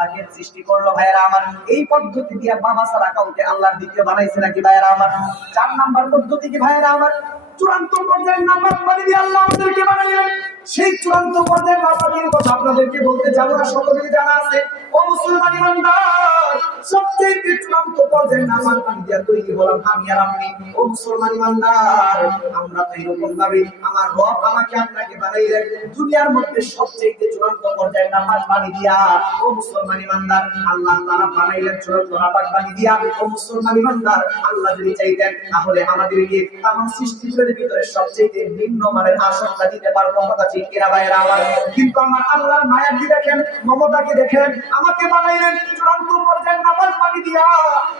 তাকে সৃষ্টি করলো ভাইয়েরা আমার। এই পদ্ধতি দিয়ে বাবা ছাড়া কাউকে আল্লাহর দ্বিতীয় বানাইছে নাকি ভাইয়েরা আমার? 4 নাম্বার পদ্ধতি কি ভাইয়েরা আমার? চূড়ান্ত পর্যায়ের নামাজ পানি দিয়ে আল্লাহ আমাদেরকে বানাইলেন। সেই চূড়ান্ত পর্যায়ের নামাজের কথা আপনাদেরকে বলতে যাব না, সকলেরই জানা আছে। ও মুসলমান ইমানদার, সবচেয়ে চূড়ান্ত পর্যায়ের নামাজ পানি দিয়ে তৈরি হলাম আমি আর আপনি। ও মুসলমান ইমানদার, আমরা তো এরকম ভাবে আমার রব আমাকে আপনাকে বানাইলেন দুনিয়ার মধ্যে সবচেয়ে চূড়ান্ত পর্যায়ের নামাজ পানি দিয়া। ও মুসলমান ইমানদার, আল্লাহ তাআলা বানাইলেন চূড়ান্ত নামাজ পানি দিয়া। ও মুসলমান ইমানদার, আল্লাহ যদি চাইতেন তাহলে আমাদেরকে তামাম সৃষ্টির ভিতরে সবচেয়ে নিম্ন মানের আসনটা দিতে পারবো, কথা ঠিক কিনা ভাইয়েরা আমার? কিন্তু আমার আল্লাহর মায়া কি দেখেন, মমতাকে দেখেন, আমাকে বানাইলেন চূড়ান্ত পর্যায়ের নামাজ পানি দিয়া,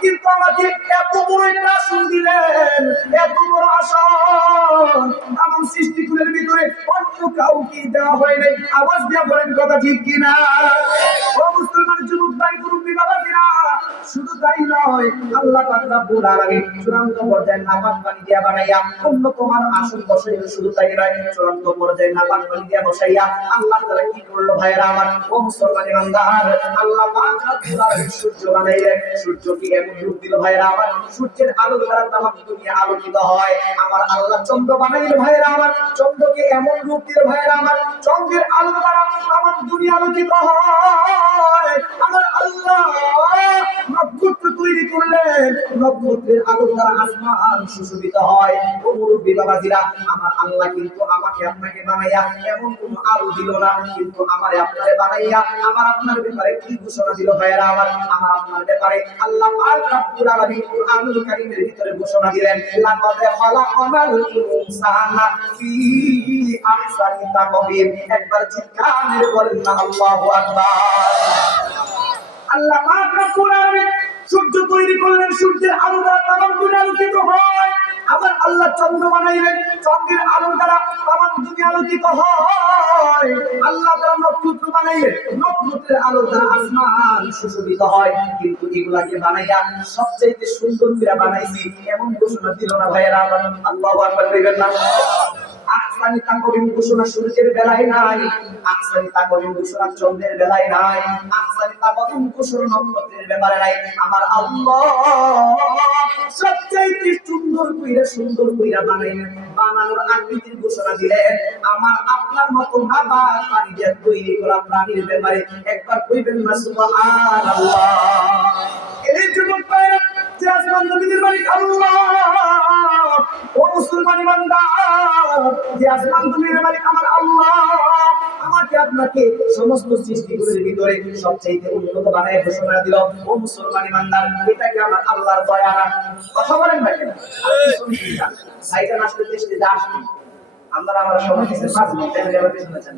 কিন্তু আমাকে এত বড় একটা আসন দিলেন, এত বড় আসন তামাম সৃষ্টির ভিতরে অন্য কাউকে দেওয়া হয় নাই। আওয়াজ দিয়া বলেন কথা ঠিক কিনা? ও মুসলমান যুবক ভাই, মুরব্বি বাবাজিরা, শুধু তাই নয়, আল্লাহ পাক রব্বুল আলামিন চূড়ান্ত পর্যায়ের নামাজ পানি দিয়া বানাইয়া অন্য তোমার আসন বসাইয়া, শুধু তাই নয়, চূড়ান্ত পর্যায়ের নামাজ পানি দিয়া বসাইয়া আল্লাহ তাআলা কি করলো ভাইরা আমার? ও মুসলমান ইমানদার, আল্লাহ পাক রব্বুল আলামিন সূর্য বানাইলেন। সূর্যকে এমন রূপ দিল ভাইরা আমার, সূর্যের আলো দ্বারা তামাম দুনিয়া আলোকিত হয়। আমার আল্লাহ চন্দ্র বানাইল ভাইরা আমার, চন্দ্রকে এমন রূপ দিল ভাইরা আমার, চন্দ্রের আলো দ্বারা তামাম দুনিয়া আলোকিত হয়। আমার আল্লাহ নক্ষত্র তৈরি করলেন, নক্ষত্রের আলো দ্বারা আসমান সুশোভিত হয়। ও মুরব্বি বাবাজিরা, আমার আল্লাহ কিন্তু আমাকে আপনাকে বানাইয়া এমন কোন আলো দিল না, কিন্তু আমারে আপনারে বানাইয়া আমার আপনার ব্যাপারে কি ঘোষণা দিল ভাইরা আমার? আমার আপনার ব্যাপারে আল্লাহ পাক রব্বুল আলামিন কুরআনুল কারীমের ভিতরে ঘোষণা দিলেন, লাকাদ খালাকনাল ইনসানা ফি আহসানি তাকওয়িম। একবার চিৎকার মেরে বলেন না আল্লাহু আকবার। আল্লাহ পাক রব্বুল আলামিন সূর্য তৈরি করলেন, সূর্যের আলো দ্বারা তামাম দুনিয়া আলোকিত হয়। আবার আল্লাহ চন্দ্র বানাইলেন, চন্দ্রের আলো দ্বারা তামাম দুনিয়া আলোকিত হয়। আল্লাহ তাআলা নক্ষত্র বানাইলেন, নক্ষত্রের আলো দ্বারা আসমান সুশোভিত হয়। কিন্তু এগুলাকে বানাইয়া সবচেয়ে সুন্দর করে বানাইছি এমন ঘোষণা দিল না ভাইয়েরা আমার। আল্লাহু আকবার কইবেন না? আহসানি তাকওয়িম ঘোষণা সূর্যের বেলায় নাই, আহসানি তাকওয়িম ঘোষণা চন্দ্রের বেলায় নাই, আহসানি তাকওয়িম ঘোষণা নক্ষত্রের ব্যাপারে নাই। আমার আল্লাহ সবচেয়ে সুন্দর কইরা বানাইলেন, বানানোর আকৃতির ঘোষণা দিলেন আমার আপনার মতো নাবাদ পানি দিয়ে তৈরি করা প্রাণীর ব্যাপারে। একবার কইবেন না সুবহানাল্লাহ? এই যুবক ভাইরা, যে আসমান জমিনের মালিক আল্লাহ, ও মুসলমান ইমানদার, যে আসমান জমিনের মালিক আমার আল্লাহ আমাকে আপনাকে সমস্ত সৃষ্টিগুলোর ভিতরে সবচেয়ে উন্নত বানায় ঘোষণা দিল। ও মুসলমান ইমানদার, এটা কি আমার আল্লাহর দয়া না? কথা বলেন না কেন? ভাইজান আসলে দেশে আসবে, আমরা আমার সময় দিতে 5 মিনিট এর আগে শুনেছেন।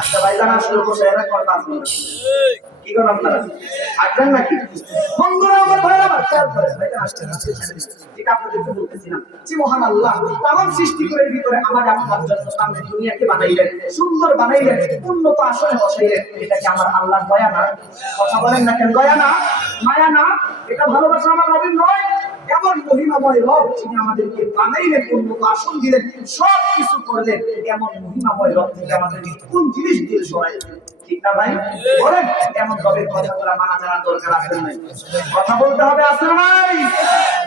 আচ্ছা ভাইজান আসলে বসে এরা কোন 5 মিনিট কি করেন আপনারা? থাকবেন নাকি? বন্ধুরা আমার, ভাইরা আমার, খেয়াল করেন, ভাইজান আসতে ঠিক আপনাদেরকে বলতেছিলাম যে মহান আল্লাহ তামাম সৃষ্টিগুলোর ভিতরে আমার আপনার জন্য সামনে দুনিয়াকে বানাইলেন, সুন্দর বানাইলেন, উন্নত আসনে বসাইলেন। এটা কি আমার আল্লাহর দয়া না? কথা বলেন না কেন? দয়া না? মায়া না? এটা ভালোবাসা আমার নবীর নয়? এমন মহিমাময় রব যিনি আমাদেরকে বানাইলেন, উন্নত আসন দিলেন, সব কিছু করলেন, এমন মহিমাময় রব থেকে আমাদেরকে কোন জিনিস দিয়ে সরাইলেন? ঠিক না ভাই? বলেন, এমন রবের কথাগুলো মানা জানার দরকার আছে না? কথা বলতে হবে, আছে না ভাই?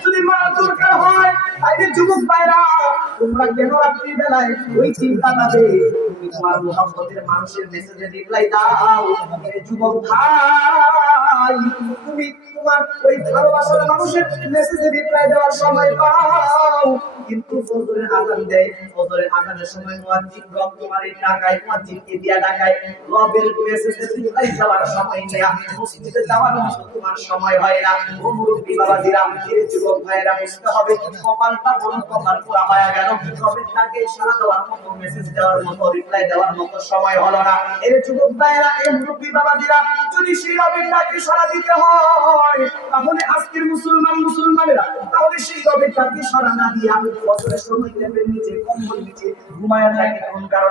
যদি মানা দরকার হয় তাইলে যুবক ভাইরা, তোমরা কেন রাত্রি বেলায় ওই চিন্তাটা দে তুমি তোমার মুহাম্মদের মানুষের মেসেজে রিপ্লাই দাও? এই যুবক ভাই, তুমি তোমার ওই ভালোবাসার মানুষের মেসেজে রিপ্লাই দেওয়ার সময় পাও, কিন্তু ফজরের আযান দেয়, ফজরের আযানের সময় মুয়াজ্জিন রব তোমার এই টাকায় মুয়াজ্জিনকে দিয়া ডাকায়, রবের মেসেজে রিপ্লাই দেওয়ার সময় নেই, মসজিদে যাওয়ার মতো তোমার সময় হয় না। ও মুরব্বি বাবাজিরা, এই যুবক ভাইয়েরা বুঝতে হবে, কপালটা বড় কপাল পোড়া হয়ে গেল, রবের ডাকে সাড়া দেওয়ার মতো, মেসেজ দেওয়ার মতো, রিপ্লাই দেওয়ার মতো সময় হলো না। এই যুবক ভাইয়েরা, এই মুরব্বি বাবাজিরা, যদি সেই রবের ডাকে সাড়া দিতে হয় তাহলে আজকের মুসলমানেরা তাহলে সেই রবের ডাকে সাড়া না দিয়া ফজরের সময় লেপের নিচে, কম্বল নিচে ঘুমায় থাকে কোন কারণে?